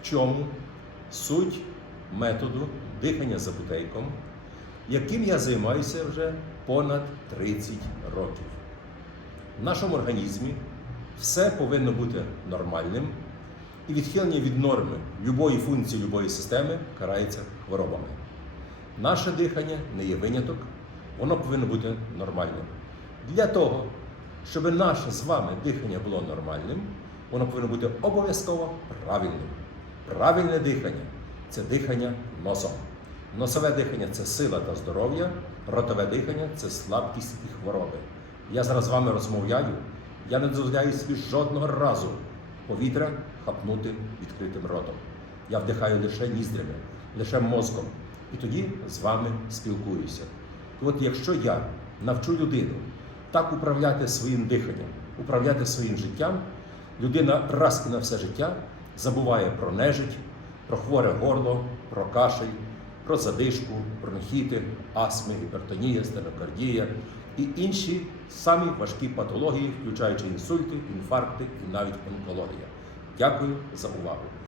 в чому суть методу дихання за бутейком, яким я займаюся вже понад 30 років. В нашому організмі все повинно бути нормальним, і відхилення від норми любої функції любої системи карається хворобами. Наше дихання не є виняток, воно повинно бути нормальним. Для того, щоб наше з вами дихання було нормальним, воно повинно бути обов'язково правильним. Правильне дихання це дихання носом. Носове дихання це сила та здоров'я, ротове дихання це слабкість і хвороби. Я зараз з вами розмовляю, я не дозволяю собі жодного разу повітря хапнути відкритим ротом. Я вдихаю лише ніздрями, лише мозком. І тоді з вами спілкуюся. І от якщо я навчу людину так управляти своїм диханням, управляти своїм життям, людина раз і на все життя забуває про нежить, про хворе горло, про кашель, про задишку, бронхіти, астми, гіпертонія, стенокардія і інші самі важкі патології, включаючи інсульти, інфаркти і навіть онкологія. Дякую за увагу.